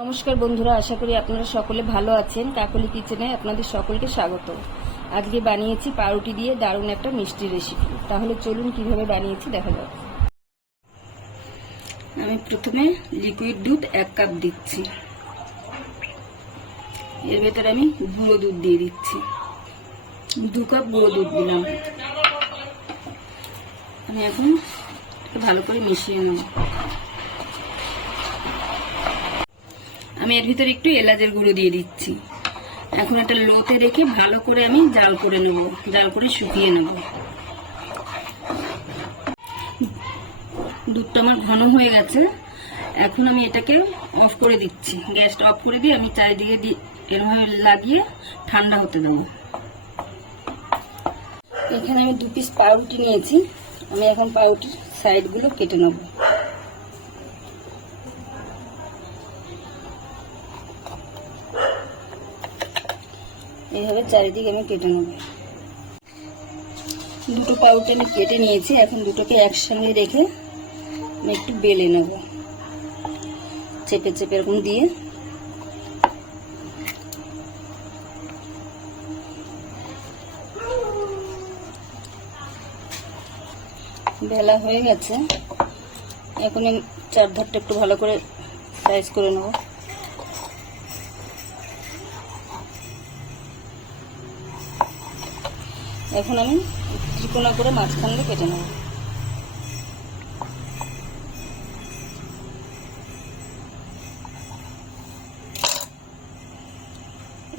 নমস্কার বন্ধুরা, আশা করি আপনারা সকলে ভালো আছেন। কাকলি কিচেনে আপনাদের সকলকে স্বাগত। আজকে বানিয়েছি পাউরুটি দিয়ে দারুণ একটা মিষ্টি রেসিপি। তাহলে চলুন কিভাবে বানিয়েছি দেখা যাক। আমি প্রথমে লিকুইড দুধ 1 কাপ দিচ্ছি। এর ভেতরে আমি গুঁড়ো দুধ দিয়ে দিচ্ছি। 2 কাপ গুঁড়ো দুধ দিলাম। আমি এখন ভালো করে মিশিয়ে নেব। আমি এর ভিতরে একটু এলাচের গুঁড়ো দিয়ে দিচ্ছি। এখন একটা লোতে রেখে ভালো করে আমি জাল করে নেব, জাল করে শুকিয়ে নেব। দুধটা আমার ঘন হয়ে গেছে। এখন আমি এটাকে অফ করে দিচ্ছি। গ্যাসটা অফ করে দিয়ে আমি চারিদিকে এরভাবে লাগিয়ে ঠান্ডা হতে দেব। এখানে আমি 2 পিস পাউরুটি নিয়েছি। আমি এখন পাউরুটির সাইডগুলো কেটে নেব। এইভাবে চারিদিকে আমি কেটে নেব। দুটো পাউরুটি আমি কেটে নিয়েছি। এখন দুটোকে একসঙ্গে রেখে আমি একটু বেলে নেব, চেপে চেপে এরকম দিয়ে। বেলা হয়ে গেছে। এখন আমি চারধারটা একটু ভালো করে সাইজ করে নেব। এখন আমি ত্রিকোণা করে মাঝখান দিয়ে কেটে নেব।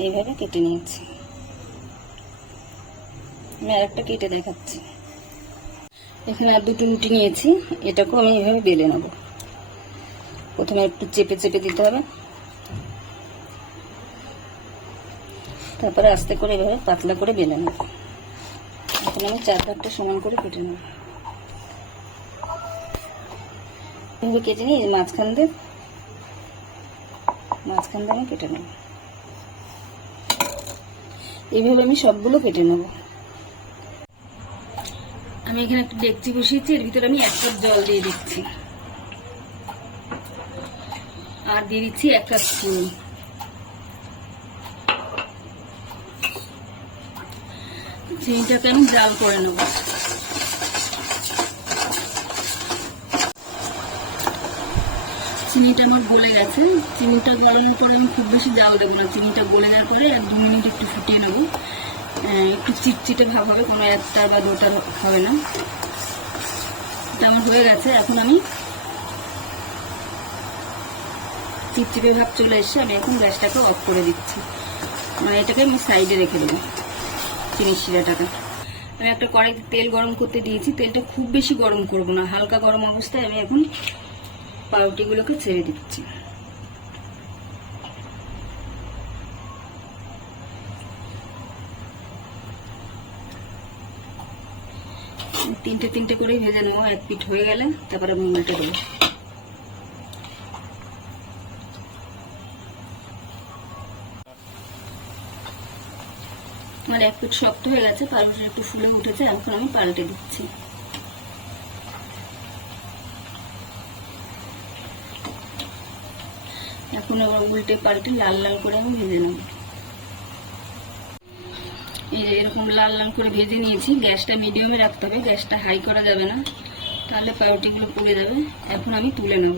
এইভাবে কেটে নিয়েছি। আমি আরেকটা কেটে দেখাচ্ছি। এখানে আর 2টো রুটি নিয়েছি। এটাকেও আমি এইভাবে বেলে নেব। প্রথমে একটু চেপে চেপে দিতে হবে, তারপরে আস্তে করে এভাবে পাতলা করে বেলে নেব। এখন আমি চারধারটা সমান করে কেটে নেব। এভাবে কেটে নিয়ে মাঝখান দিয়ে আমি কেটে নেব। এইভাবে আমি সবগুলো কেটে নেব। আমি এখানে একটা ডেকচি বসিয়েছি। এর ভিতরে আমি 1 কাপ জল দিয়ে দিচ্ছি, আর দিয়ে দিচ্ছি 1 কাপ চিনি। চিনিটাকে আমি জাল করে নেব। চিনিটা আমার গলে গেছে। চিনিটা গলানোর পরে আমি খুব বেশি জাল দেবো না। চিনিটা গলে যাওয়ার পরে 1-2 মিনিট একটু ফুটিয়ে নেব। একটু চিটচিটে ভাব হবে, কোনো একটা বা দুটা হবে না। এটা আমার হয়ে গেছে। এখন আমি চিটচিটে ভাব চলে এসে আমি এখন গ্যাসটাকে অফ করে দিচ্ছি। মানে এটাকে আমি সাইডে রেখে দেবো, চিনির শিরাটাকে। আমি একটা কড়াইতে তেল গরম করতে দিয়েছি। তেলটা খুব বেশি গরম করব না, হালকা গরম অবস্থায় আমি এখন পাউরুটিগুলোকে ছেড়ে দিচ্ছি। তিনটে করে ভেজে নেবো। 1 পিঠ হয়ে গেলে তারপরে আমি উল্টে দেবো। আমার 1 পিঠ শক্ত হয়ে গেছে, পাউরুটিটা একটু ফুলে উঠেছে। এখন আমি পাল্টে দিচ্ছি। এখন আবার উল্টে পাল্টে লাল লাল করে আমি ভেজে নেব। এই যে এরকম লাল লাল করে ভেজে নিয়েছি। গ্যাসটা মিডিয়ামে রাখতে হবে, গ্যাসটা হাই করা যাবে না, তাহলে পাউরুটিগুলো পুড়ে যাবে। এখন আমি তুলে নেব।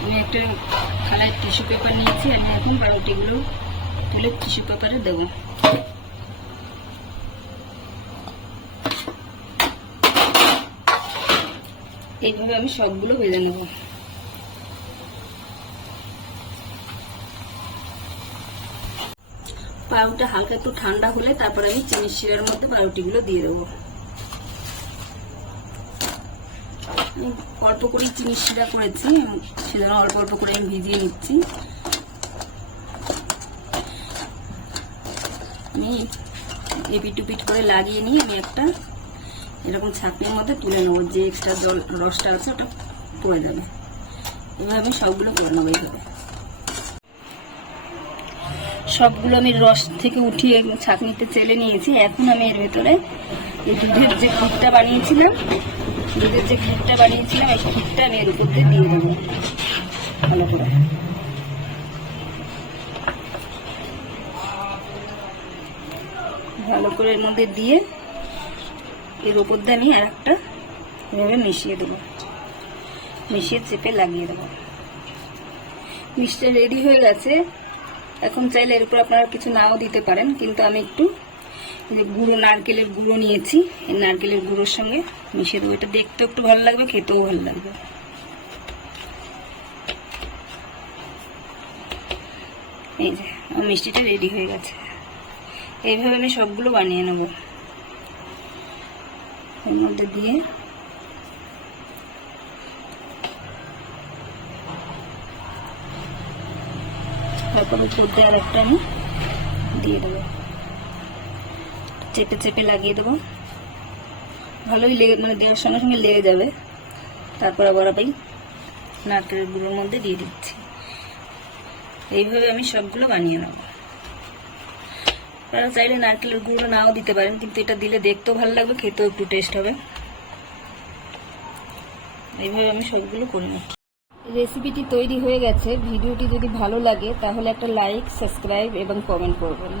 আমি একটা থালায় টিস্যু পেপার নিয়েছি। আমি এখন পাউরুটিগুলো তুলে টিস্যু পেপারে দেবো। এইভাবে আমি সবগুলো ভেজে নেব। পাউরুটি হালকা একটু ঠান্ডা হলে তারপর আমি চিনির শিরার মধ্যে পাউরুটিগুলো দিয়ে দেবো। অল্প করে চিনির শিরা করেছি, সেজন্য অল্প অল্প করে আমি ভিজিয়ে নিচ্ছি। আমি এপিট টুপিট করে লাগিয়ে নিয়ে আমি একটা এরকম ছাঁকনির মধ্যে তুলে নেবো। যে এক্সট্রা জল রসটা আছে ওটা পড়ে যাবে। এভাবে আমি সবগুলো করে নেবো। এইভাবে সবগুলো আমি রস থেকে উঠিয়ে ছাঁকনিতে চেলে নিয়েছি। এখন আমি এর ভেতরে এই দুধের যে ক্ষীরটা বানিয়েছিলাম এই ক্ষীরটা আমি এর উপর দিয়ে দিয়ে দেবো ভালো করে। ভালো করে এর মধ্যে দিয়ে এর উপর দিয়ে আমি আর একটা এভাবে মিশিয়ে দেবো, মিশিয়ে চেপে লাগিয়ে দেবো। মিষ্টি রেডি হয়ে গেছে। এখন চাইলে এর উপর আপনারা কিছু নাও দিতে পারেন, কিন্তু আমি একটু গুঁড়ো নারকেলের গুঁড়ো নিয়েছি, এই নারকেলের গুঁড়োর সঙ্গে মিশিয়ে দেবো। এটা দেখতেও একটু ভালো লাগবে, খেতেও ভালো লাগবে। এই যে আমার মিষ্টিটা রেডি হয়ে গেছে। এইভাবে আমি সবগুলো বানিয়ে নেব। এর মধ্যে দিয়ে তারপরে চলতে আর একটা আমি দিয়ে দেবো, চেপে চেপে লাগিয়ে দেবো। ভালোই লেগে মানে দেওয়ার সঙ্গে সঙ্গে লেগে যাবে। তারপর আবার আমি নারকেলের গুঁড়োর মধ্যে দিয়ে দিচ্ছি। এইভাবে আমি সবগুলো বানিয়ে নেব। আপনারা চাইলে নারকেলের গুঁড়ো নাও দিতে পারেন, কিন্তু এটা দিলে দেখতেও ভালো লাগবে, খেতেও একটু টেস্ট হবে। এইভাবে আমি সবগুলো করে নেব। রেসিপিটি তৈরি হয়ে গেছে। ভিডিওটি যদি ভালো লাগে তাহলে একটা লাইক, সাবস্ক্রাইব এবং কমেন্ট করবেন।